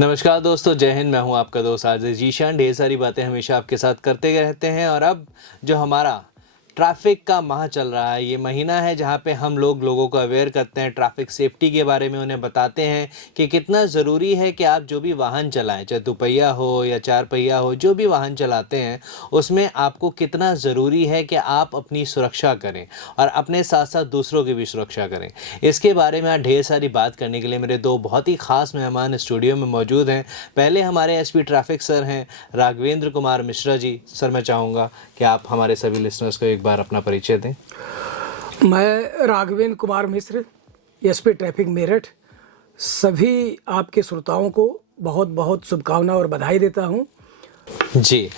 नमस्कार दोस्तों, जय हिंद। मैं हूं आपका दोस्त आरजे जीशान। ढेर सारी बातें हमेशा आपके साथ करते रहते हैं और अब जो हमारा ट्रैफिक का माह चल रहा है, ये महीना है जहां पे हम लोगों को अवेयर करते हैं, ट्रैफिक सेफ्टी के बारे में उन्हें बताते हैं कि कितना ज़रूरी है कि आप जो भी वाहन चलाएं, चाहे दुपहिया हो या चार पहिया हो, जो भी वाहन चलाते हैं उसमें आपको कितना ज़रूरी है कि आप अपनी सुरक्षा करें और अपने साथ साथ दूसरों की भी सुरक्षा करें। इसके बारे में आज ढेर सारी बात करने के लिए मेरे दो बहुत ही ख़ास मेहमान स्टूडियो में मौजूद हैं। पहले हमारे एसपी ट्रैफिक सर हैं राघवेंद्र कुमार मिश्रा जी। सर, मैं चाहूँगा कि आप हमारे सभी लिसनर्स को एक बार अपना परिचय दें। मैं राघवेंद्र कुमार मिश्र, एसपी ट्रैफिक मेरठ, सभी आपके श्रोताओं को बहुत बहुत शुभकामनाएं और बधाई देता हूं। जी,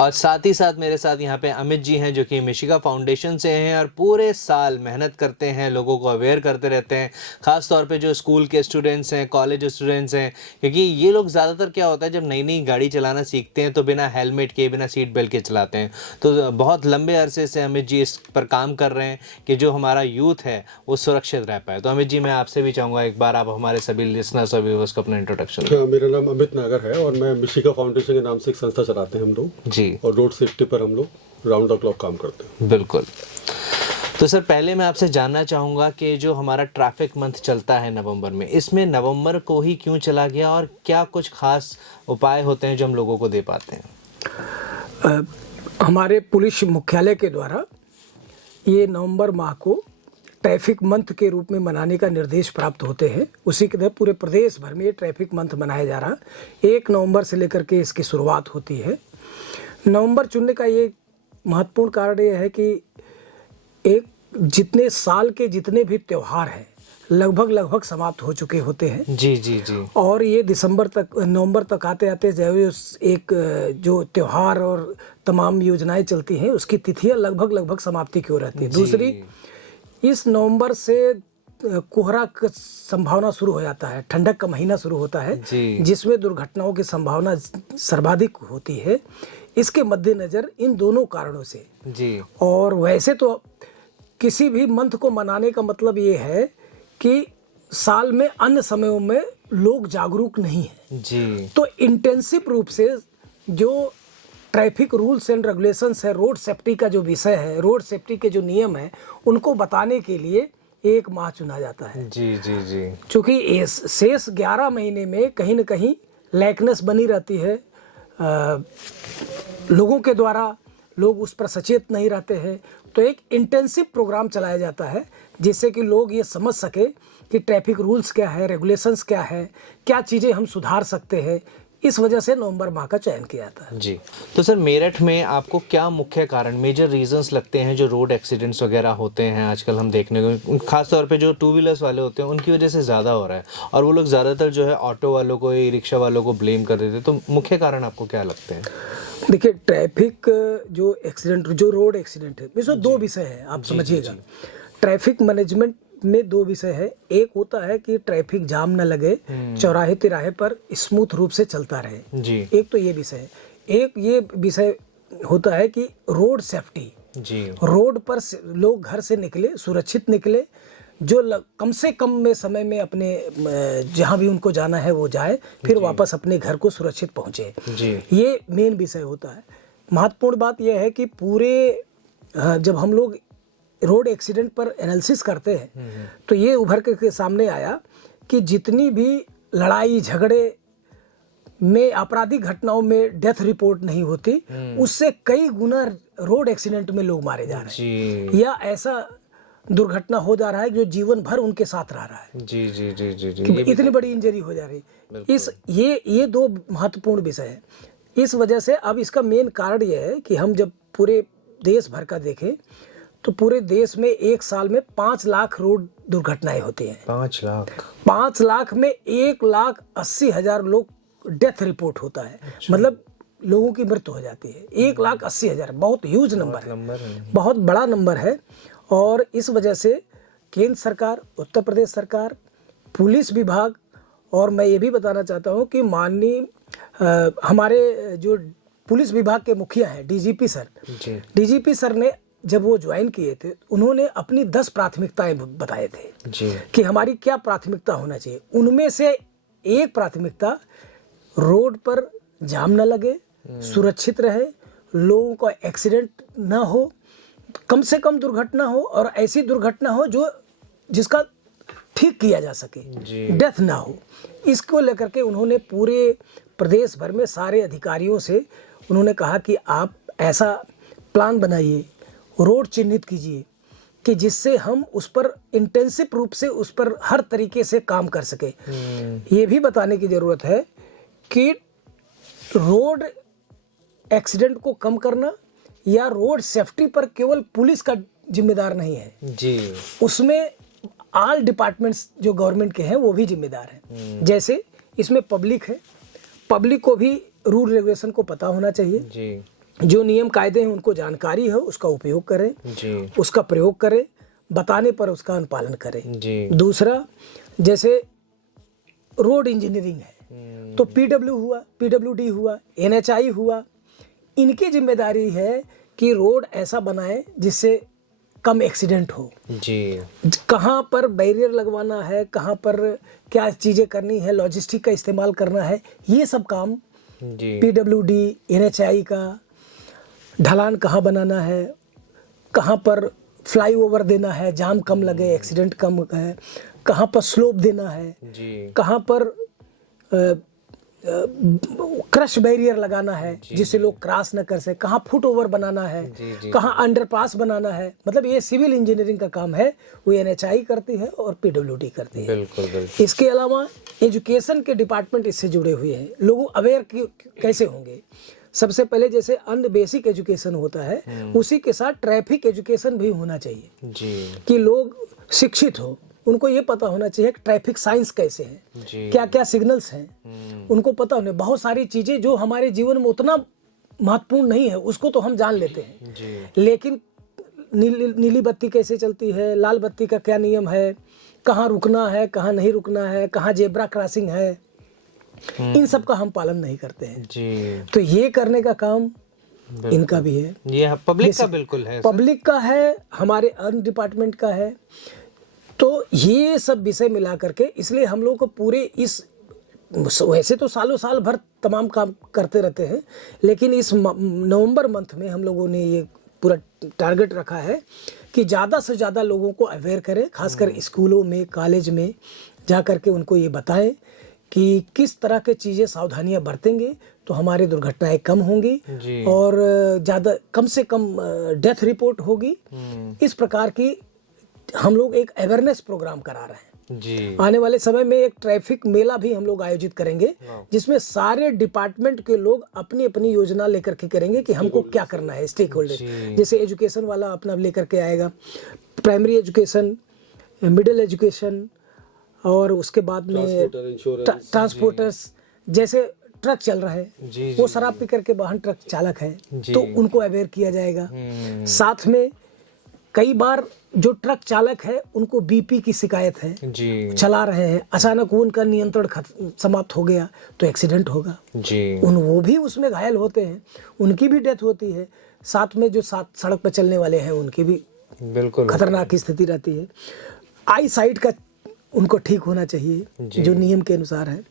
और साथ ही साथ मेरे साथ यहाँ पे अमित जी हैं, जो कि मिशिगा फाउंडेशन से हैं और पूरे साल मेहनत करते हैं, लोगों को अवेयर करते रहते हैं, ख़ास तौर पे जो स्कूल के स्टूडेंट्स हैं, कॉलेज स्टूडेंट्स हैं। क्योंकि ये लोग ज़्यादातर क्या होता है, जब नई नई गाड़ी चलाना सीखते हैं तो बिना हेलमेट के, बिना सीट बेल्ट के चलाते हैं। तो बहुत लंबे अरसे से अमित जी इस पर काम कर रहे हैं कि जो हमारा यूथ है वो सुरक्षित रह पाए। तो अमित जी, मैं आपसे भी चाहूँगा एक बार आप हमारे सभी लिसनर्स और व्यूअर्स को अपना इंट्रोडक्शन दें। मेरा नाम अमित नागर है और मैं मिशिगा फाउंडेशन के नाम से एक संस्था चलाते हैं हम लोग जी, और रोड सेफ्टी पर हम लोग राउंड द क्लॉक काम करते हैं। बिल्कुल। तो सर, पहले मैं आपसे जानना चाहूँगा कि जो हमारा ट्रैफिक मंथ चलता है नवंबर में, इसमें नवंबर को ही क्यों चला गया और क्या कुछ खास उपाय होते हैं जो हम लोगों को दे पाते हैं? हमारे पुलिस मुख्यालय के द्वारा ये नवंबर माह को ट्रैफिक मंथ के रूप में मनाने का निर्देश प्राप्त होते हैं। उसी के तहत पूरे प्रदेश भर में ये ट्रैफिक मंथ मनाया जा रहा है। 1 नवंबर से लेकर के इसकी शुरुआत होती है। नवंबर चुनने का ये महत्वपूर्ण कारण ये है कि एक जितने साल के जितने भी त्यौहार हैं लगभग समाप्त हो चुके होते हैं। जी जी जी। और ये नवंबर तक आते आते जो एक जो त्यौहार और तमाम योजनाएं चलती हैं उसकी तिथियां लगभग समाप्ति की ओर रहती है। दूसरी, इस नवंबर से कोहरा का संभावना शुरू हो जाता है, ठंडक का महीना शुरू होता है जिसमें दुर्घटनाओं की संभावना सर्वाधिक होती है। इसके मद्देनजर इन दोनों कारणों से जी। और वैसे तो किसी भी मंथ को मनाने का मतलब ये है कि साल में अन्य समयों में लोग जागरूक नहीं हैं जी। तो इंटेंसिव रूप से जो ट्रैफिक रूल्स एंड रेगुलेशंस है, रोड सेफ्टी का जो विषय है, रोड सेफ्टी के जो नियम है, उनको बताने के लिए 1 माह चुना जाता है। जी जी जी। चूँकि शेष 11 महीने में कहीं न कहीं लैकनेस बनी रहती है, लोगों के द्वारा लोग उस पर सचेत नहीं रहते हैं। तो एक इंटेंसिव प्रोग्राम चलाया जाता है जिससे कि लोग ये समझ सके कि ट्रैफिक रूल्स क्या है, रेगुलेशंस क्या है, क्या चीज़ें हम सुधार सकते हैं। इस वजह से नवंबर माह का चयन किया जाता है। जी। तो सर, मेरठ में आपको क्या मुख्य कारण, मेजर रीजंस लगते हैं जो रोड एक्सीडेंट्स वगैरह होते हैं आजकल हम देखने को, खास तौर पे जो 2 व्हीलर्स वाले होते हैं उनकी वजह से ज़्यादा हो रहा है और वो लोग ज़्यादातर जो है ऑटो वालों को, ई रिक्शा वालों को ब्लेम कर देते हैं। तो मुख्य कारण आपको क्या लगते हैं? देखिए, ट्रैफिक जो एक्सीडेंट, जो रोड एक्सीडेंट है, इसमें 2 विषय है, आप समझिएगा। ट्रैफिक मैनेजमेंट में 2 विषय है। एक होता है कि ट्रैफिक जाम न लगे, चौराहे तिराहे पर स्मूथ रूप से चलता रहे जी। एक तो ये विषय है। एक ये विषय होता है कि रोड सेफ्टी जी। रोड पर लोग घर से निकले, सुरक्षित निकले, जो कम से कम में समय में अपने जहाँ भी उनको जाना है वो जाए, फिर वापस अपने घर को सुरक्षित पहुँचे। ये मेन विषय होता है। महत्वपूर्ण बात यह है कि पूरे जब हम लोग रोड एक्सीडेंट पर एनालिसिस करते हैं तो ये उभर के सामने आया कि जितनी भी लड़ाई झगड़े में, आपराधिक घटनाओं में डेथ रिपोर्ट नहीं होती, उससे कई गुना रोड एक्सीडेंट में लोग मारे जा रहे हैं या ऐसा दुर्घटना हो जा रहा है जो जीवन भर उनके साथ रह रहा है। जी जी जी जी जी। इतनी बड़ी इंजरी हो जा रही है। ये 2 महत्वपूर्ण विषय है। इस वजह से अब इसका मेन कारण ये है कि हम जब पूरे देश भर का देखें तो पूरे देश में एक साल में 5 लाख रोड दुर्घटनाएं होती हैं। 5 लाख में 1,80,000 लोग डेथ रिपोर्ट होता है। मतलब लोगों की मृत्यु हो जाती है। 1,80,000 बहुत ह्यूज नंबर है, बहुत बड़ा नंबर है। और इस वजह से केंद्र सरकार, उत्तर प्रदेश सरकार, पुलिस विभाग, और मैं ये भी बताना चाहता हूँ कि माननीय हमारे जो पुलिस विभाग के मुखिया हैं, डीजीपी सर ने जब वो ज्वाइन किए थे, उन्होंने अपनी 10 प्राथमिकताएं बताए थे कि हमारी क्या प्राथमिकता होना चाहिए। उनमें से एक प्राथमिकता रोड पर जाम न लगे, सुरक्षित रहे, लोगों का एक्सीडेंट ना हो, कम से कम दुर्घटना हो और ऐसी दुर्घटना हो जो जिसका ठीक किया जा सके, डेथ ना हो। इसको लेकर के उन्होंने पूरे प्रदेश भर में सारे अधिकारियों से उन्होंने कहा कि आप ऐसा प्लान बनाइए, रोड चिन्हित कीजिए कि जिससे हम उस पर इंटेंसिव रूप से उस पर हर तरीके से काम कर सके। ये भी बताने की ज़रूरत है कि रोड एक्सीडेंट को कम करना या रोड सेफ्टी पर केवल पुलिस का जिम्मेदार नहीं है जी, उसमें ऑल डिपार्टमेंट्स जो गवर्नमेंट के हैं वो भी जिम्मेदार हैं। जैसे इसमें पब्लिक है, पब्लिक को भी रूल रेगुलेशन को पता होना चाहिए जी, जो नियम कायदे हैं उनको जानकारी है, उसका उपयोग करें, जी, उसका प्रयोग करें, बताने पर उसका अनुपालन करें। जी, दूसरा, जैसे रोड इंजीनियरिंग है तो पीडब्ल्यू हुआ, पीडब्ल्यूडी हुआ, एनएचआई हुआ, इनकी जिम्मेदारी है कि रोड ऐसा बनाए जिससे कम एक्सीडेंट हो। जी, कहाँ पर बैरियर लगवाना है, कहाँ पर क्या चीज़ें करनी है, लॉजिस्टिक का इस्तेमाल करना है, ये सब काम जी, पीडब्ल्यूडी, एनएचआई का, ढलान कहाँ बनाना है, कहाँ पर फ्लाईओवर देना है, जाम कम लगे, एक्सीडेंट कम है, कहाँ पर स्लोप देना है, जी, कहाँ पर क्रश बैरियर लगाना है जिससे लोग क्रॉस न कर सके, कहाँ फुट ओवर बनाना है, जी, कहाँ अंडरपास बनाना है। मतलब ये सिविल इंजीनियरिंग का काम है, वो एनएचआई करती है और पीडब्ल्यूडी करती है। बिल्कुल बिल्कुल, इसके अलावा एजुकेशन के डिपार्टमेंट इससे जुड़े हुए हैं। लोग अवेयर कैसे होंगे? सबसे पहले जैसे अन्य बेसिक एजुकेशन होता है उसी के साथ ट्रैफिक एजुकेशन भी होना चाहिए जी, कि लोग शिक्षित हो, उनको ये पता होना चाहिए कि ट्रैफिक साइंस कैसे है, जी, क्या क्या सिग्नल्स हैं, उनको पता होने। बहुत सारी चीज़ें जो हमारे जीवन में उतना महत्वपूर्ण नहीं है उसको तो हम जान लेते हैं, जी, लेकिन नीली बत्ती कैसे चलती है, लाल बत्ती का क्या नियम है, कहाँ रुकना है, कहाँ नहीं रुकना है, कहाँ जेब्रा क्रॉसिंग है, इन सब का हम पालन नहीं करते हैं। जी, तो ये करने का काम इनका भी है, ये पब्लिक का बिल्कुल है। पब्लिक का है, हमारे अर्न डिपार्टमेंट का है। तो ये सब विषय मिला करके इसलिए हम लोग को पूरे इस, वैसे तो सालों साल भर तमाम काम करते रहते हैं, लेकिन इस नवंबर मंथ में हम लोगों ने ये पूरा टारगेट रखा है कि ज़्यादा से ज़्यादा लोगों को अवेयर करें, खासकर स्कूलों में, कॉलेज में जा करके उनको ये बताएं कि किस तरह के चीज़ें सावधानियां बरतेंगे तो हमारी दुर्घटनाएं कम होंगी जी, और ज़्यादा कम से कम डेथ रिपोर्ट होगी। इस प्रकार की हम लोग एक अवेयरनेस प्रोग्राम करा रहे हैं। जी, आने वाले समय में एक ट्रैफिक मेला भी हम लोग आयोजित करेंगे जिसमें सारे डिपार्टमेंट के लोग अपनी अपनी योजना लेकर के करेंगे कि हमको क्या करना है। स्टेक होल्डर जैसे एजुकेशन वाला अपना लेकर के आएगा, प्राइमरी एजुकेशन, मिडिल एजुकेशन, और उसके बाद में ट्रांसपोर्टर्स, जैसे ट्रक चल रहा है जी, वो शराब पी करके वाहन ट्रक चालक है तो उनको अवेयर किया जाएगा। साथ में कई बार जो ट्रक चालक है उनको बीपी की शिकायत है, जी, चला रहे हैं, अचानक उनका नियंत्रण समाप्त हो गया तो एक्सीडेंट होगा, जी, वो भी उसमें घायल होते हैं, उनकी भी डेथ होती है। साथ में जो साथ सड़क पर चलने वाले हैं उनकी भी बिल्कुल खतरनाक स्थिति रहती है। आई साइट का उनको ठीक होना चाहिए जो नियम के अनुसार है।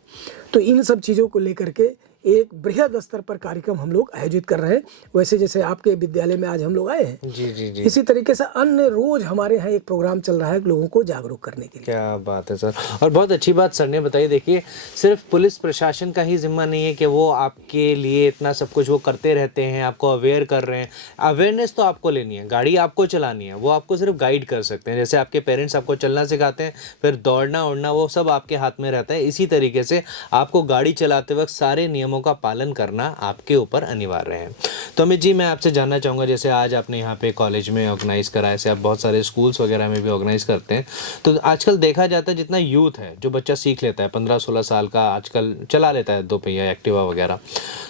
तो इन सब चीज़ों को लेकर के एक बृहद स्तर पर कार्यक्रम हम लोग आयोजित कर रहे हैं। वैसे जैसे आपके विद्यालय में आज हम लोग आए हैं, जी, जी, जी, इसी तरीके से अन्य रोज हमारे यहाँ एक प्रोग्राम चल रहा है लोगों को जागरूक करने के लिए। क्या बात है सर, और बहुत अच्छी बात सर ने बताई। देखिए, सिर्फ पुलिस प्रशासन का ही जिम्मा नहीं है कि वो आपके लिए इतना सब कुछ वो करते रहते हैं, आपको अवेयर कर रहे हैं। अवेयरनेस तो आपको लेनी है, गाड़ी आपको चलानी है, वो आपको सिर्फ गाइड कर सकते हैं। जैसे आपके पेरेंट्स आपको चलना सिखाते हैं, फिर दौड़ना उड़ना वो सब आपके हाथ में रहता है। इसी तरीके से आपको गाड़ी चलाते वक्त सारे नियमों का पालन करना आपके ऊपर अनिवार्य है। तो अमित जी, मैं आपसे जानना चाहूँगा, जैसे आज आपने यहाँ पे कॉलेज में ऑर्गेनाइज करा है, ऐसे आप बहुत सारे स्कूल्स वगैरह में भी ऑर्गेनाइज करते हैं, तो आजकल देखा जाता है जितना यूथ है, जो बच्चा सीख लेता है 15-16 साल का, आजकल चला लेता है 2 पहिया एक्टिवा वगैरह,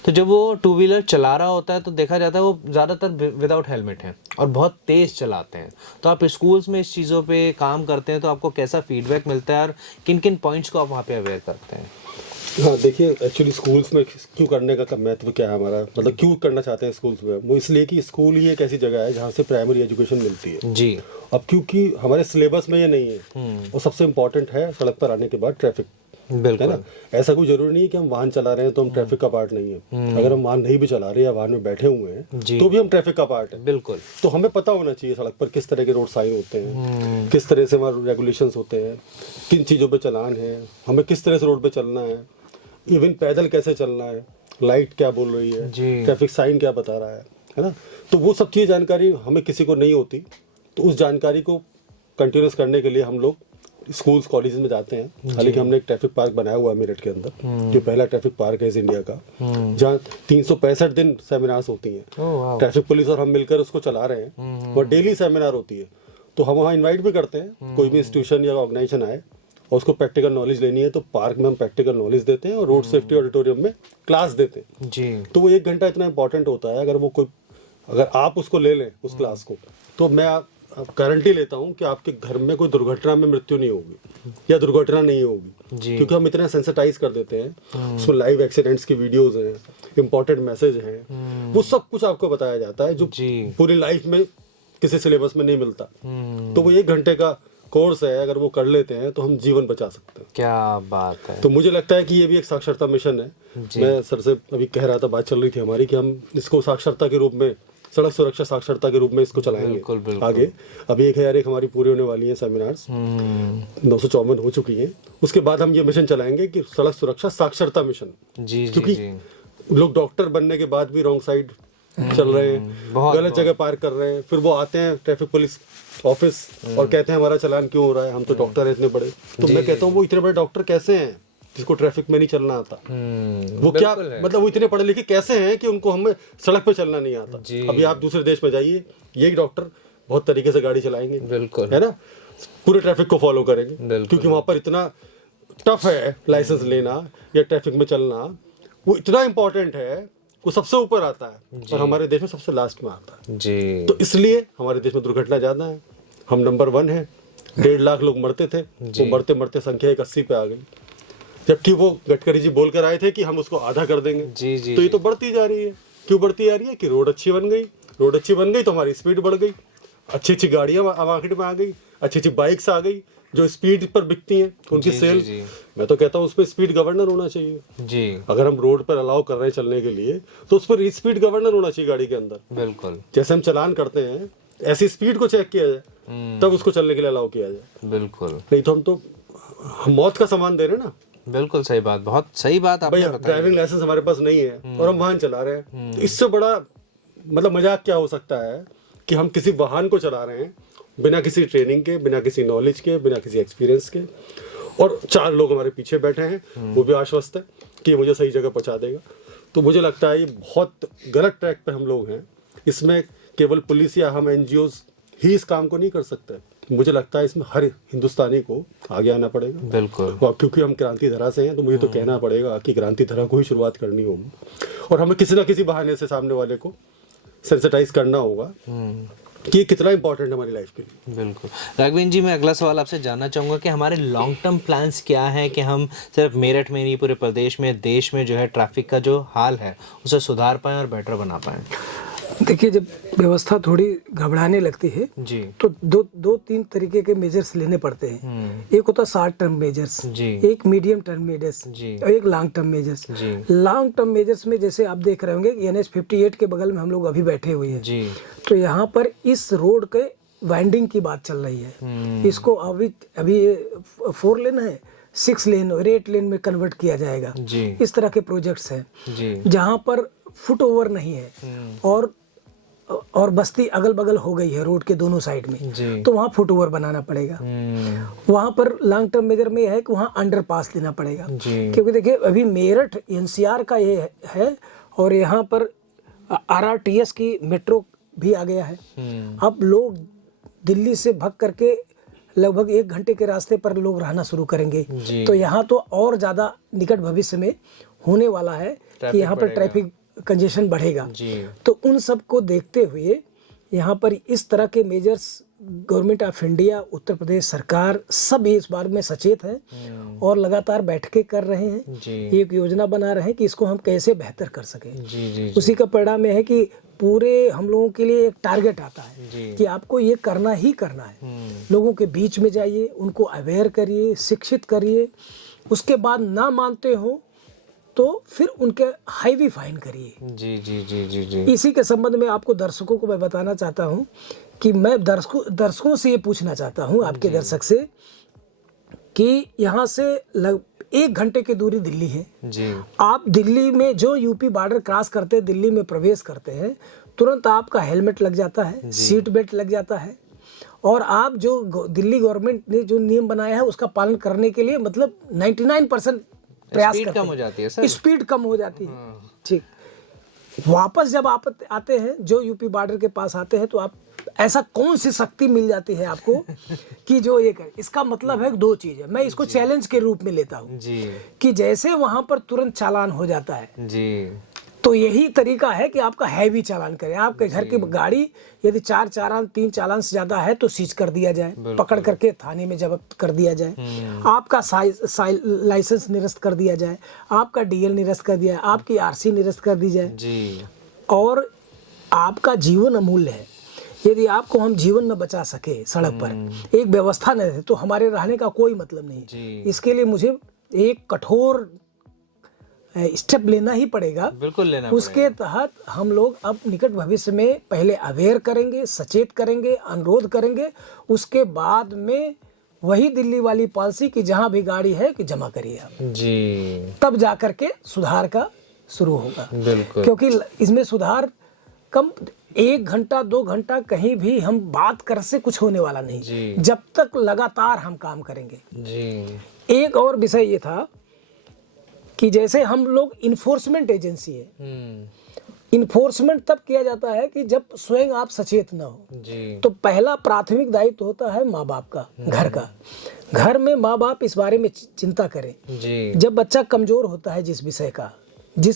तो जब वो 2 व्हीलर चला रहा होता है तो देखा जाता है वो ज़्यादातर विदाउट हेलमेट है और बहुत तेज़ चलाते हैं। तो आप स्कूल्स में इस चीज़ों पे काम करते हैं तो आपको कैसा फीडबैक मिलता है और किन किन पॉइंट्स को आप वहाँ पे अवेयर करते हैं? हाँ, देखिए, एक्चुअली स्कूल्स में क्यों करने का महत्व क्या है हमारा, मतलब क्यों करना चाहते हैं स्कूल्स में, वो इसलिए कि स्कूल ही एक ऐसी जगह है जहाँ से प्राइमरी एजुकेशन मिलती है जी। अब क्योंकि हमारे सिलेबस में ये नहीं है, और सबसे इम्पोर्टेंट है सड़क पर आने के बाद ट्रैफिक है बिल्कुल। ना। ऐसा कोई जरूरी नहीं है कि हम वाहन चला रहे हैं तो हम ट्रैफिक का पार्ट नहीं है। अगर हम वाहन नहीं भी चला रहे या वाहन में बैठे हुए हैं तो भी हम ट्रैफिक का पार्ट है। बिल्कुल। तो हमें पता होना चाहिए सड़क पर किस तरह के रोड साइन होते हैं, किस तरह से हमारे रेगुलेशंस होते हैं, किन चीज़ों पे चलान है, हमें किस तरह से रोड पे चलना है, इवन पैदल कैसे चलना है, लाइट क्या बोल रही है, ट्रैफिक साइन क्या बता रहा है ना। तो वो सब चीज़ जानकारी हमें किसी को नहीं होती, तो उस जानकारी को कंटिन्यूस करने के लिए हम लोग स्कूल्स कॉलेज में जाते हैं। हालांकि हमने एक ट्रैफिक पार्क बनाया हुआ है मेरठ के अंदर, जो पहला ट्रैफिक पार्क है इस इंडिया का, जहाँ 365 दिन सेमिनार्स होती हैं। ट्रैफिक पुलिस और हम मिलकर उसको चला रहे हैं और डेली सेमिनार होती है। तो हम वहाँ इन्वाइट भी करते हैं, कोई भी इंस्टीट्यूशन या ऑर्गेनाइजेशन आए और उसको प्रैक्टिकल नॉलेज लेनी है तो पार्क में हम प्रैक्टिकल नॉलेज देते हैं और रोड सेफ्टी ऑडिटोरियम में क्लास देते हैं जी। तो वो 1 घंटा इतना इंपॉर्टेंट होता है। अगर आप उसको ले लें उस क्लास को, तो मैं गारंटी लेता हूँ कि आपके घर में कोई दुर्घटना में मृत्यु नहीं होगी या दुर्घटना नहीं होगी, क्योंकि हम इतना सेंसिटाइज कर देते हैं। उसमें लाइव एक्सीडेंट्स की वीडियोस हैं, इंपॉर्टेंट मैसेज हैं, वो सब कुछ आपको बताया जाता है जो पूरी लाइफ में किसी सिलेबस में नहीं मिलता। तो वो 1 घंटे का कोर्स है, अगर वो कर लेते हैं तो हम जीवन बचा सकते हैं। क्या बात है। तो मुझे लगता है कि ये भी एक साक्षरता मिशन है। मैं सर से अभी कह रहा था, बात चल रही थी हमारी कि हम इसको साक्षरता के रूप में, सड़क सुरक्षा साक्षरता के रूप में इसको चलाएंगे। बिल्कुल। आगे अभी 1001 हमारी पूरी होने वाली है सेमिनार्स, 954 हो चुकी हैं। उसके बाद हम ये मिशन चलाएंगे कि सड़क सुरक्षा साक्षरता मिशन। क्योंकि लोग डॉक्टर बनने के बाद भी रॉन्ग साइड चल रहे हैं, गलत जगह पार्क कर रहे हैं, फिर वो आते हैं ट्रैफिक पुलिस ऑफिस और कहते हैं हमारा चालान क्यों हो रहा है, हम तो डॉक्टर हैं इतने बड़े। तो मैं कहता हूँ वो इतने बड़े डॉक्टर कैसे हैं जिसको ट्रैफिक में नहीं चलना आता? वो क्या मतलब वो इतने पढ़े लिखे कैसे हैं कि उनको हमें सड़क पे चलना नहीं आता? अभी आप दूसरे देश में जाइए, यही डॉक्टर बहुत तरीके से गाड़ी चलाएंगे, है ना, पूरे ट्रैफिक को फॉलो करेंगे, क्योंकि वहां पर इतना टफ है लाइसेंस लेना या ट्रैफिक में चलना, वो इतना इंपॉर्टेंट है, वो सबसे ऊपर आता है और हमारे देश में सबसे लास्ट में आता है जी। तो इसलिए हमारे देश में दुर्घटना ज्यादा है, हम नंबर 1 है। 1.5 लाख लोग मरते थे, वो मरते मरते संख्या 80 पे आ गई, जबकि वो गडकरी जी बोल कर आए थे कि हम उसको आधा कर देंगे। तो ये तो बढ़ती जा रही है। क्यों बढ़ती जा रही है? कि रोड अच्छी बन गई, रोड अच्छी बन गई तो हमारी स्पीड बढ़ गई, अच्छी अच्छी गाड़ियां मार्केट में आ गई, अच्छी अच्छी बाइक्स आ गई जो स्पीड पर बिकती हैं, उनकी सेल। मैं तो कहता हूँ उस पर स्पीड गवर्नर होना चाहिए जी। अगर हम रोड पर अलाउ कर रहे हैं चलने के लिए तो उस पर स्पीड गवर्नर होना चाहिए गाड़ी के अंदर। बिल्कुल। जैसे हम चालान करते हैं ऐसी स्पीड को चेक किया जाए, तब उसको चलने के लिए अलाउ किया जाए। बिल्कुल। नहीं तो हम मौत का सामान दे रहे हैं ना। बिल्कुल सही बात, बहुत सही बात आपने बताई। ड्राइविंग लाइसेंस हमारे पास नहीं है और हम वाहन चला रहे हैं, तो इससे बड़ा मतलब मजाक क्या हो सकता है कि हम किसी वाहन को चला रहे हैं बिना किसी ट्रेनिंग के, बिना किसी नॉलेज के, बिना किसी एक्सपीरियंस के, और 4 लोग हमारे पीछे बैठे हैं, वो भी आश्वस्त है कि ये मुझे सही जगह पहुंचा देगा। तो मुझे लगता है ये बहुत गलत ट्रैक पे हम लोग हैं। इसमें केवल पुलिस या हम NGOs ही इस काम को नहीं कर सकते। मुझे लगता है इसमें हर हिंदुस्तानी को आगे आना पड़ेगा। बिल्कुल। और क्योंकि हम क्रांति धरा से हैं तो मुझे तो कहना पड़ेगा कि क्रांति धरा को ही शुरुआत करनी होगी और हमें किसी ना किसी बहाने से सामने वाले को सेंसिटाइज करना होगा कि ये कितना इंपॉर्टेंट है हमारी लाइफ के लिए। बिल्कुल। राघवेंद्र जी, मैं अगला सवाल आपसे जानना चाहूँगा कि हमारे लॉन्ग टर्म प्लान्स क्या हैं कि हम सिर्फ मेरठ में नहीं पूरे प्रदेश में, देश में जो है ट्रैफिक का जो हाल है उसे सुधार पाएं और बेटर बना पाएं। देखिए, जब व्यवस्था थोड़ी घबराने लगती है जी, तो 2-3 तरीके के मेजर्स लेने पड़ते हैं। एक होता है शॉर्ट टर्म मेजर्स, एक मीडियम टर्म मेजर्स और एक long term measures. Long term measures में जैसे आप देख रहे होंगे NH 58 के बगल में हम लोग अभी बैठे हुए हैं, तो यहाँ पर इस रोड के वाइंडिंग की बात चल रही है। इसको अभी 4 लेन है, 6 लेन और 8 लेन में कन्वर्ट किया जाएगा। इस तरह के प्रोजेक्ट्स हैं जहाँ पर फुट ओवर नहीं है और बस्ती अगल बगल हो गई है रोड के दोनों साइड में, तो वहाँ फुट ओवर बनाना पड़ेगा। वहाँ पर लॉन्ग टर्म मेजर में है कि वहाँ अंडरपास लेना पड़ेगा, क्योंकि देखिए अभी मेरठ NCR का ये है और यहाँ पर RRTS की मेट्रो भी आ गया है। अब लोग दिल्ली से भाग करके लगभग 1 घंटे के रास्ते पर लोग रहना शुरू करेंगे, तो यहाँ तो और ज्यादा निकट भविष्य में होने वाला है कि यहाँ पर ट्रैफिक कंजेशन बढ़ेगा। तो उन सब को देखते हुए यहाँ पर इस तरह के measures government of India, Uttar Pradesh सरकार सब इस बारे में सचेत है और लगातार बैठकें कर रहे हैं, एक योजना बना रहे हैं कि इसको हम कैसे बेहतर कर सकें। उसी का परिणाम है कि पूरे हम लोगों के लिए एक टारगेट आता है कि आपको ये करना ही करना है। लोगों के बीच में जाइए, उनको अवेयर करिए, शिक्षित करिए उसके बाद ना मानते हो तो फिर उनके हाईवे फाइन करिए। जी जी जी जी जी। इसी के संबंध में आपको दर्शकों को मैं बताना चाहता हूं कि मैं दर्शकों से ये पूछना चाहता हूं, आपके दर्शक से, कि यहाँ से 1 घंटे की दूरी दिल्ली है जी आप दिल्ली में जो यूपी बॉर्डर क्रॉस करते हैं, दिल्ली में प्रवेश करते हैं, तुरंत आपका हेलमेट लग जाता है, सीट बेल्ट लग जाता है, और आप जो दिल्ली गवर्नमेंट ने जो नियम बनाया है उसका पालन करने के लिए मतलब 99% प्रयास स्पीड करते कम हो जाती है सर। स्पीड कम हो जाती है। ठीक, वापस जब आप आते हैं, जो यूपी बॉर्डर के पास आते हैं, तो आप ऐसा कौन सी शक्ति मिल जाती है आपको कि जो ये कर, इसका मतलब है 2 चीजें, मैं इसको चैलेंज के रूप में लेता हूँ जी कि जैसे वहां पर तुरंत चालान हो जाता है, जी तो यही तरीका है कि आपका हैवी चालान करें। आपके घर की गाड़ी यदि 4 चालान 3 चालान से ज्यादा है तो सीज कर दिया जाए, पकड़ करके थाने में जब्त कर दिया जाए, आपका लाइसेंस निरस्त कर दिया जाए, आपका डीएल निरस्त कर दिया जाए, आपकी आरसी निरस्त कर दी जाए जी। और आपका जीवन अमूल्य है। यदि आपको हम जीवन न बचा सके सड़क पर, एक व्यवस्था न रहे, तो हमारे रहने का कोई मतलब नहीं। इसके लिए मुझे एक कठोर स्टेप लेना ही पड़ेगा। बिल्कुल लेना उसके तहत हम लोग अब निकट भविष्य में पहले अवेयर करेंगे, सचेत करेंगे, अनुरोध करेंगे, उसके बाद में वही दिल्ली वाली पॉलिसी कि जहां भी गाड़ी है कि जमा करिए आप जी, तब जाकर के सुधार का शुरू होगा। बिल्कुल, क्योंकि इसमें सुधार कम 1 घंटा 2 घंटा कहीं भी हम बात कर से कुछ होने वाला नहीं, जब तक लगातार हम काम करेंगे जी। एक और विषय ये था कि जैसे हम लोग इन्फोर्समेंट एजेंसी है, इन्फोर्समेंट तब किया जाता है कि जब स्वयं आप सचेत ना हो जी। तो पहला प्राथमिक दायित्व होता है माँ बाप का, घर का। घर में माँ बाप इस बारे में चिंता करें जी। जब बच्चा कमजोर होता है, जिस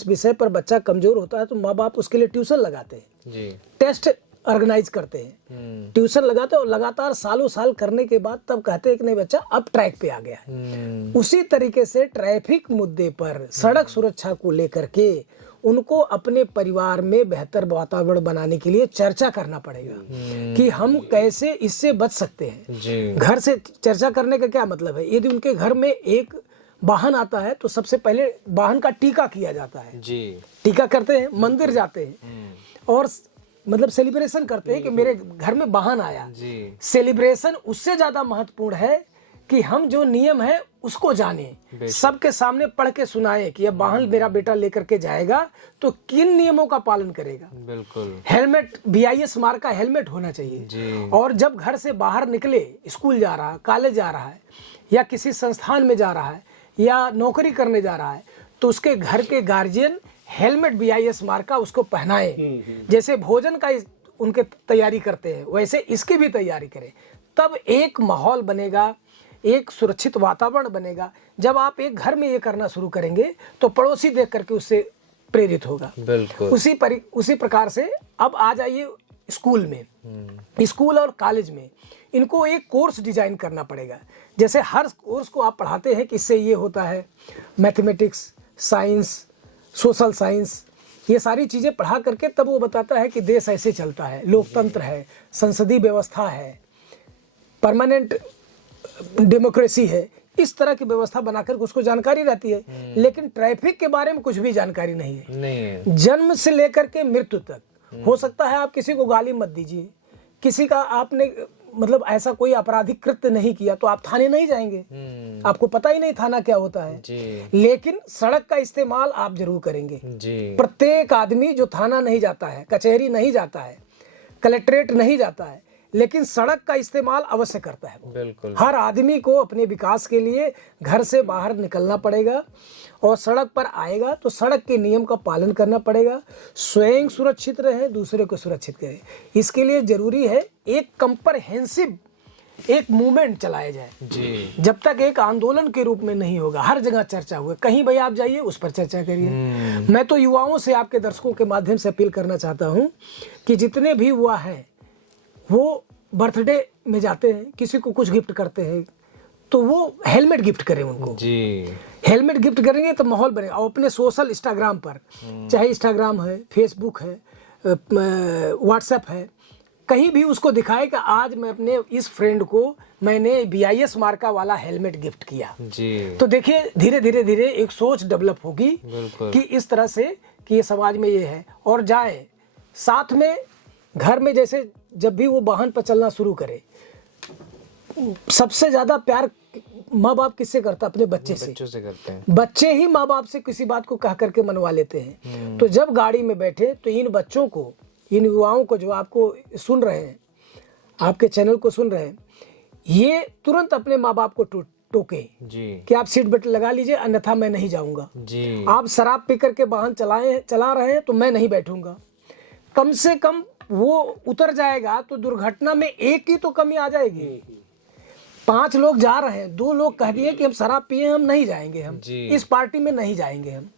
विषय पर बच्चा कमजोर होता है, तो माँ बाप उसके लिए ट्यूशन लगाते हैं जी। टेस्ट ऑर्गेनाइज करते हैं, ट्यूशन लगाते हैं, और लगातार सालों साल करने के बाद तब कहते हैं कि नहीं बच्चा अब ट्रैक पे आ गया है। उसी तरीके से ट्रैफिक मुद्दे पर, सड़क सुरक्षा को लेकर के उनको अपने परिवार में बेहतर वातावरण बनाने के लिए चर्चा करना पड़ेगा कि हम कैसे इससे बच सकते हैं जी। घर से चर्चा करने का क्या मतलब है, यदि उनके घर में एक वाहन आता है तो सबसे पहले वाहन का टीका किया जाता है जी। टीका करते हैं, मंदिर जाते हैं और मतलब सेलिब्रेशन करते हैं कि मेरे घर में वाहन आया जी। सेलिब्रेशन उससे ज्यादा महत्वपूर्ण है कि हम जो नियम है उसको जाने, सबके सामने पढ़ के सुनाए कि अब वाहन मेरा बेटा लेकर के जाएगा तो किन नियमों का पालन करेगा। बिल्कुल, हेलमेट, BIS मार्क का हेलमेट होना चाहिए जी। और जब घर से बाहर निकले, स्कूल जा रहा है, कॉलेज जा रहा है, या किसी संस्थान में जा रहा है, या नौकरी करने जा रहा है, तो उसके घर के गार्जियन हेलमेट BIS मार्क का उसको पहनाए। जैसे भोजन का उनके तैयारी करते हैं, वैसे इसकी भी तैयारी करें, तब एक माहौल बनेगा, एक सुरक्षित वातावरण बनेगा। जब आप एक घर में ये करना शुरू करेंगे तो पड़ोसी देख करके उससे प्रेरित होगा। बिल्कुल, उसी प्रकार से अब आ जाइए स्कूल में, स्कूल और कॉलेज में इनको एक कोर्स डिजाइन करना पड़ेगा। जैसे हर कोर्स को आप पढ़ाते हैं कि इससे ये होता है, मैथमेटिक्स, साइंस, सोशल साइंस, ये सारी चीजें पढ़ा करके तब वो बताता है कि देश ऐसे चलता है, लोकतंत्र है, संसदीय व्यवस्था है, परमानेंट डेमोक्रेसी है, इस तरह की व्यवस्था बनाकर उसको जानकारी रहती है। लेकिन ट्रैफिक के बारे में कुछ भी जानकारी नहीं है। जन्म से लेकर के मृत्यु तक हो सकता है आप किसी को गाली मत दीजिए, किसी का आपने मतलब ऐसा कोई आपराधिक कृत्य नहीं किया तो आप थाने नहीं जाएंगे, आपको पता ही नहीं थाना क्या होता है जी। लेकिन सड़क का इस्तेमाल आप जरूर करेंगे जी। प्रत्येक आदमी जो थाना नहीं जाता है, कचहरी नहीं जाता है, कलेक्ट्रेट नहीं जाता है, लेकिन सड़क का इस्तेमाल अवश्य करता है। बिल्कुल, हर आदमी को अपने विकास के लिए घर से बाहर निकलना पड़ेगा और सड़क पर आएगा तो सड़क के नियम का पालन करना पड़ेगा, स्वयं सुरक्षित रहे, दूसरे को सुरक्षित करे। इसके लिए जरूरी है एक कंप्रहेंसिव एक मूवमेंट चलाया जाए जी। जब तक एक आंदोलन के रूप में नहीं होगा, हर जगह चर्चा हुए, कहीं भाई आप जाइए उस पर चर्चा करिए। मैं तो युवाओं से, आपके दर्शकों के माध्यम से अपील करना चाहता हूँ कि जितने भी युवा हैं वो बर्थडे में जाते हैं, किसी को कुछ गिफ्ट करते हैं, तो वो हेलमेट गिफ्ट करें उनको जी। हेलमेट गिफ्ट करेंगे तो माहौल बनेगा। और अपने सोशल इंस्टाग्राम पर, चाहे इंस्टाग्राम है, फेसबुक है, व्हाट्सएप है, कहीं भी उसको दिखाए कि आज मैं अपने इस फ्रेंड को मैंने BIS मार्का वाला हेलमेट गिफ्ट किया। जी तो देखिए धीरे धीरे धीरे एक सोच डेवलप होगी बिल्कुल। कि इस तरह से कि ये समाज में ये है, और जाए साथ में घर में जैसे जब भी वो वाहन पर चलना शुरू करे, सबसे ज्यादा प्यार माँ बाप किससे करता? अपने बच्चे से। बच्चों से करते हैं। बच्चे ही माँ बाप से किसी बात को कह करके मनवा लेते हैं। तो जब गाड़ी में बैठे तो इन बच्चों को, इन युवाओं को जो आपको सुन रहे हैं, आपके चैनल को सुन रहे हैं, ये तुरंत अपने माँ बाप को टोके जी कि आप सीट बेल्ट लगा लीजिए, अन्यथा मैं नहीं जाऊंगा। जी आप शराब पी करके वाहन चला रहे हैं तो मैं नहीं बैठूंगा। कम से कम वो उतर जाएगा तो दुर्घटना में एक की तो कमी आ जाएगी। 5 लोग जा रहे हैं, 2 लोग कह दिए कि हम शराब पिए, हम नहीं जाएंगे, हम जी। इस पार्टी में नहीं जाएंगे हम,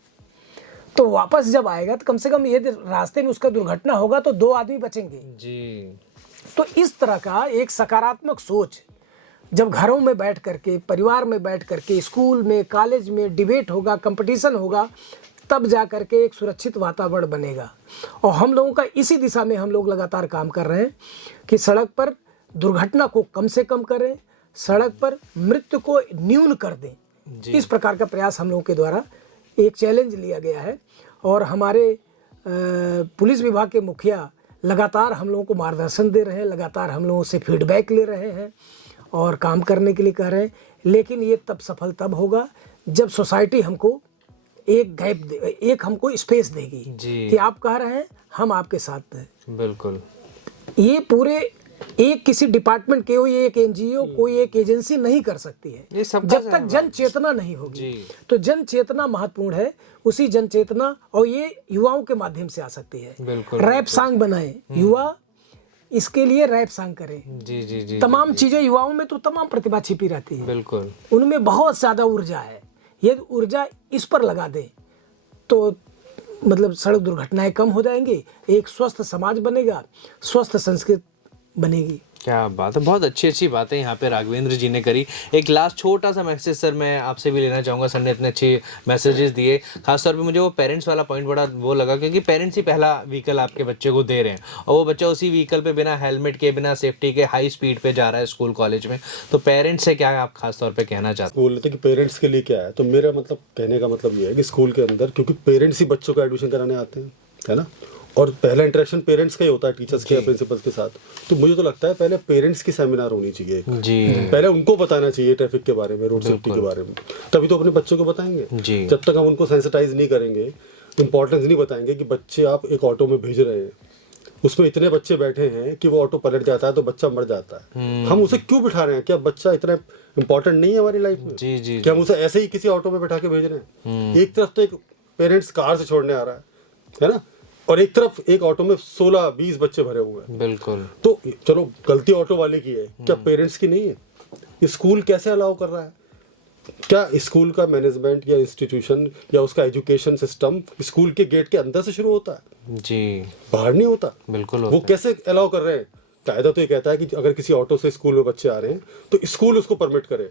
तो वापस जब आएगा तो कम से कम ये रास्ते में उसका दुर्घटना होगा तो 2 आदमी बचेंगे। जी तो इस तरह का एक सकारात्मक सोच जब घरों में बैठ करके, परिवार में बैठ करके, स्कूल में, कॉलेज में डिबेट होगा, कंपटीशन होगा, तब जा करके एक सुरक्षित वातावरण बनेगा। और हम लोगों का इसी दिशा में हम लोग लगातार काम कर रहे हैं कि सड़क पर दुर्घटना को कम से कम करें, सड़क पर मृत्यु को न्यून कर दें। इस प्रकार का प्रयास हम लोगों के द्वारा एक चैलेंज लिया गया है, और हमारे पुलिस विभाग के मुखिया लगातार हम लोगों को मार्गदर्शन दे रहे हैं, लगातार हम लोगों से फीडबैक ले रहे हैं और काम करने के लिए कह रहे हैं। लेकिन ये तब सफल तब होगा जब सोसाइटी हमको एक गैप दे, एक हमको स्पेस देगी कि आप कह रहे हैं, हम आपके साथ हैं। बिल्कुल। ये पूरे एक किसी डिपार्टमेंट के, कोई एक NGO, कोई एक एजेंसी नहीं कर सकती है ये सबका जब तक जन चेतना नहीं होगी। जी। तो जन चेतना महत्वपूर्ण है, उसी जन चेतना और ये युवाओं के माध्यम से आ सकती है। बिल्कुल। रैप सॉन्ग बनाए युवा, इसके लिए रैप सॉन्ग करें। जी जी जी तमाम चीजें, युवाओं में तो तमाम प्रतिभा छिपी रहती है, बिल्कुल। उनमें बहुत ज्यादा ऊर्जा है। ये ऊर्जा इस पर लगा दे तो मतलब सड़क दुर्घटनाएं कम हो जाएंगी, एक स्वस्थ समाज बनेगा, स्वस्थ संस्कृति बनेगी। क्या बात है, बहुत अच्छी अच्छी बातें यहाँ पे राघवेंद्र जी ने करी। एक लास्ट छोटा सा मैसेज सर मैं आपसे भी लेना चाहूँगा। सर ने इतने अच्छे मैसेजेस दिए, खासतौर पे मुझे वो पेरेंट्स वाला पॉइंट बड़ा वो लगा, क्योंकि पेरेंट्स ही पहला व्हीकल आपके बच्चे को दे रहे हैं और वो बच्चा उसी व्हीकल पे बिना हेलमेट के, बिना सेफ्टी के हाई स्पीड पे जा रहा है स्कूल कॉलेज में। तो पेरेंट्स से क्या आप खासतौर पर कहना चाहते हैं? बोल रहे थे कि पेरेंट्स के लिए क्या है, तो मेरा मतलब कहने का मतलब ये है कि स्कूल के अंदर, क्योंकि पेरेंट्स ही बच्चों का एडमिशन कराने आते हैं, है ना, और पहला इंटरेक्शन पेरेंट्स का ही होता है टीचर्स के या प्रिंसिपल्स के साथ। तो मुझे तो लगता है पहले पेरेंट्स की सेमिनार होनी चाहिए जी। पहले उनको बताना चाहिए ट्रैफिक के बारे में, रोड सेफ्टी के बारे में, तभी तो अपने बच्चों को बताएंगे। जी। जब तक हम उनको सेंसिटाइज नहीं करेंगे, इंपॉर्टेंस नहीं बताएंगे कि बच्चे आप एक ऑटो में भेज रहे हैं, उसमें इतने बच्चे बैठे हैं कि वो ऑटो पलट जाता है तो बच्चा मर जाता है, हम उसे क्यों बिठा रहे हैं? क्या बच्चा इतना इंपॉर्टेंट नहीं है हमारी लाइफ में? जी जी। क्या हम उसे ऐसे ही किसी ऑटो में बैठा के भेज रहे हैं? एक तरफ तो एक पेरेंट्स कार से छोड़ने आ रहा है ना, और एक तरफ एक ऑटो में 16-20 बच्चे भरे हुए हैं। बिल्कुल। तो चलो गलती ऑटो वाले की है, क्या पेरेंट्स की नहीं है? स्कूल कैसे अलाउ कर रहा है? क्या स्कूल का मैनेजमेंट या इंस्टीट्यूशन या उसका एजुकेशन सिस्टम स्कूल के गेट के अंदर से शुरू होता है, जी बाहर नहीं होता? बिल्कुल वो कैसे अलाउ कर रहे हैं? कायदा तो ये कहता है कि अगर किसी ऑटो से स्कूल में बच्चे आ रहे हैं तो स्कूल उसको परमिट करे,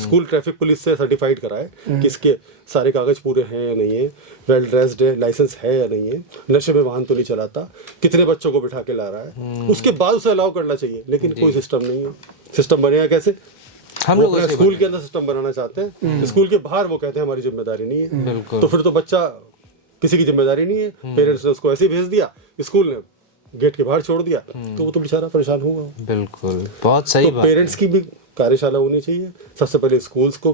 स्कूल ट्रैफिक पुलिस से सर्टिफाइड कराए कि इसके सारे कागज पूरे हैं या नहीं है, वेल ड्रेस्ड है, लाइसेंस है या नहीं है, नशे में वाहन तो नहीं चलाता, कितने बच्चों को बिठा के ला रहा है, उसके बाद उसे अलाउ करना चाहिए। लेकिन कोई सिस्टम नहीं है। सिस्टम बनेगा कैसे? हम लोग स्कूल के अंदर सिस्टम बनाना चाहते हैं, स्कूल के बाहर वो कहते हैं हमारी जिम्मेदारी नहीं है। तो फिर तो बच्चा किसी की जिम्मेदारी नहीं है, पेरेंट्स ने उसको ऐसे ही भेज दिया, स्कूल ने गेट के बाहर छोड़ दिया, तो वो तो बेचारा परेशान होगा। बिल्कुल, बहुत सही तो बात। पेरेंट्स की भी कार्यशाला होनी चाहिए। सबसे पहले स्कूल्स को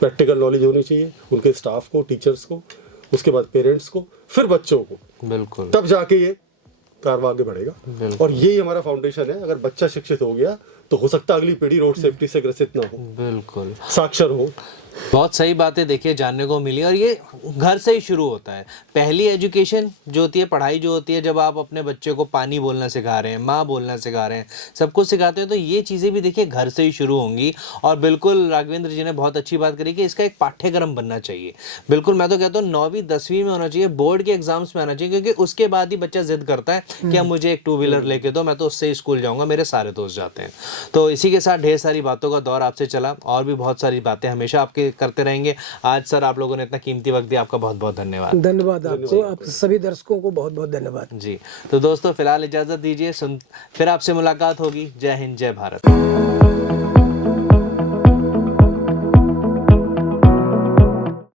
प्रैक्टिकल नॉलेज होनी चाहिए, उनके स्टाफ को, टीचर्स को, उसके बाद पेरेंट्स को, फिर बच्चों को, बिल्कुल, तब जाके ये कारवां आगे बढ़ेगा। और यही हमारा फाउंडेशन है। अगर बच्चा शिक्षित हो गया तो हो सकता है अगली पीढ़ी रोड सेफ्टी से ग्रसित ना हो, बिल्कुल साक्षर हो। बहुत सही बातें देखिए जानने को मिली, और ये घर से ही शुरू होता है। पहली एजुकेशन जो होती है, पढ़ाई जो होती है, जब आप अपने बच्चे को पानी बोलना सिखा रहे हैं, माँ बोलना सिखा रहे हैं, सब कुछ सिखाते हैं, तो ये चीज़ें भी देखिए घर से ही शुरू होंगी। और बिल्कुल राघवेंद्र जी ने बहुत अच्छी बात करी कि इसका एक पाठ्यक्रम बनना चाहिए। बिल्कुल, मैं तो कहता हूँ 9वीं 10वीं में होना चाहिए, बोर्ड के एग्जाम्स में आना चाहिए, क्योंकि उसके बाद ही बच्चा जिद करता है कि अब मुझे एक 2 व्हीलर लेके दो, मैं तो उससे स्कूल जाऊँगा, मेरे सारे दोस्त जाते हैं। तो इसी के साथ ढेर सारी बातों का दौर आपसे चला, और भी बहुत सारी बातें हमेशा आपके करते रहेंगे। आज सर आप लोगों ने इतना कीमती वक्त दिया, आपका बहुत बहुत धन्यवाद। धन्यवाद आपको, आप सभी दर्शकों को बहुत बहुत धन्यवाद जी। तो दोस्तों फिलहाल इजाज़त दीजिए, फिर आपसे मुलाकात होगी। जय हिंद, जय भारत।